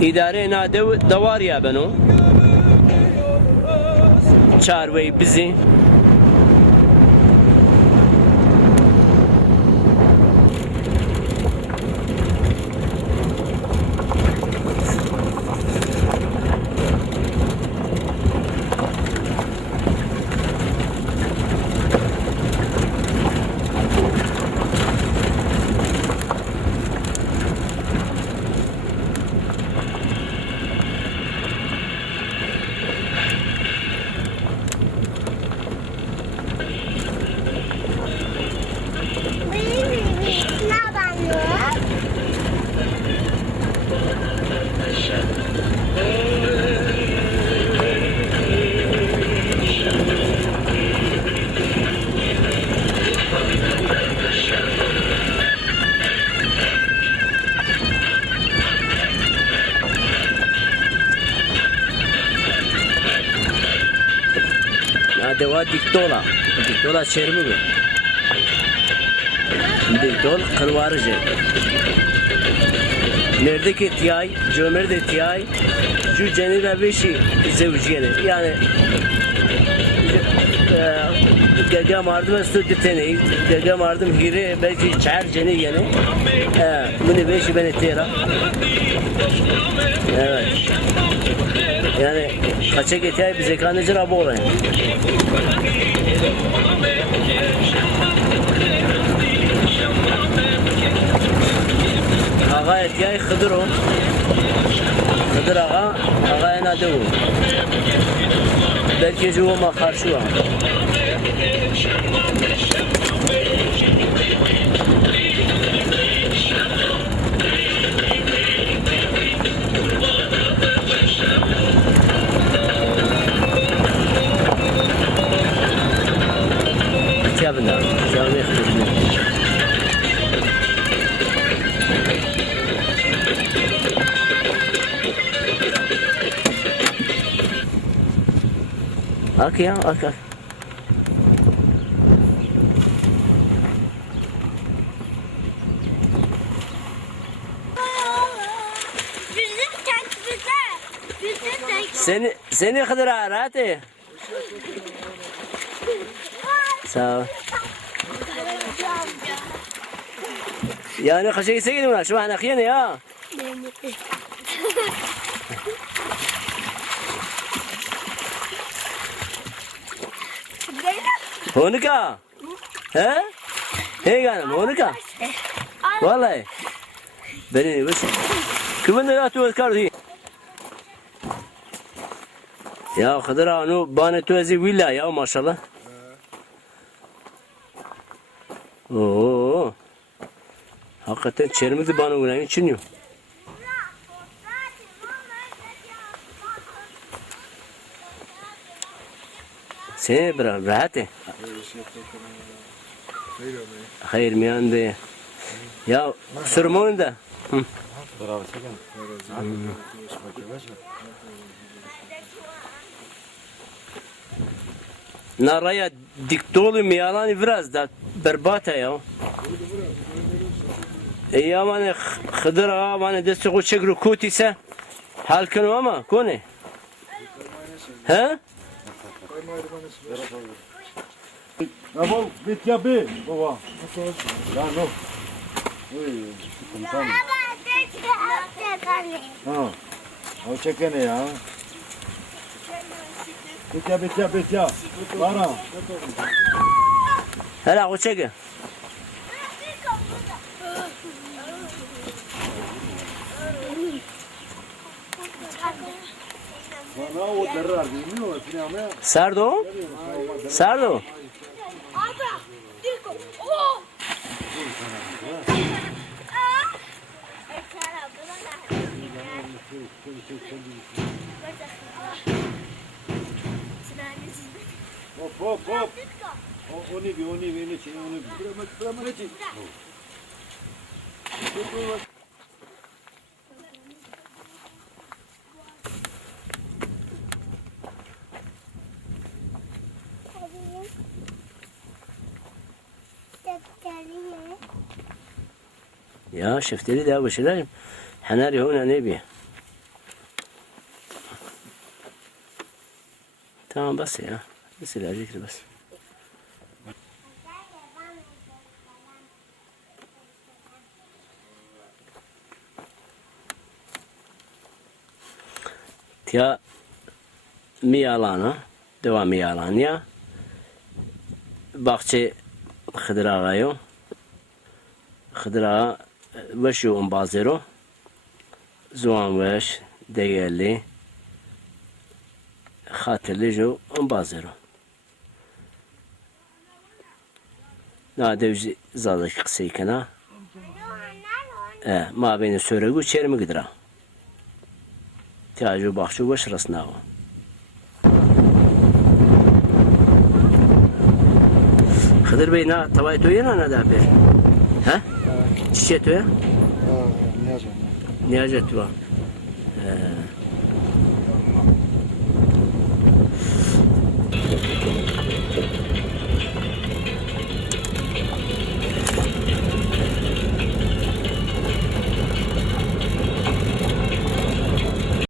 اداره ناده دواریا بنو چاروی بزی دوا دیکتولا چرمه بود دیکتول قروارجه مرده که تیای جو مرده تیای جو جنی را بیشی زوجیه نه یعنی گرگا مردم استو دتنی گرگا مردم هیره belki çar جنی یعنی bunu بیشی beni تیرا evet yani kaçak etiyay bize kanıcı rabı olayım ağa etiyay Hıdır o Hıdır ağa enadı o belki cuvama karşı var Kâbına, kâbına Hıdır'ın Ak ya, ak. Seni Hıdır rahat et. Sağ ol. Yani kaça gitse gidelim şu an akıyene ya. Monika. He? Hey canım Monika. Vallahi. Beni bas. Kimin de atıyor kardeşim? Ya Hıdır onu bana tuvazi villa ya maşallah. Oo. Hakikaten çermizi bana uğrayın için yok. Sen bırak rahat et. Hayır mi ande? Ya sürmün de. Naraya diktolu mi yalan biraz da berbat ya. Ya bana Hıdır ağa bana destek o çekru kutise halkın ama kone. He? Bravo, bit ya be, baba. Ya no. Ha. O çekene ya. Bit ya. Lara. Hala o çeke. Sardo? Sardo? Hop. Onu bir şey, onu bir. Ya şeftali de bu şeyler. Hanari hona ne bir. tamam bas ya. Mesela zikri bas. Ya miyalana devam miyalan ya bahçe Hıdır Hıdır Ağa veşu on bazero zuan veş değerli hatırlı jo on bazero na devzi zalık kısaykana ma beni söregu çermi gıdıra tiyacı bahçu baş rasna o Hıdır Bey na tavayı toyuna ne da bir ha çiçeği toya Ne yapacağım? Niyacet var.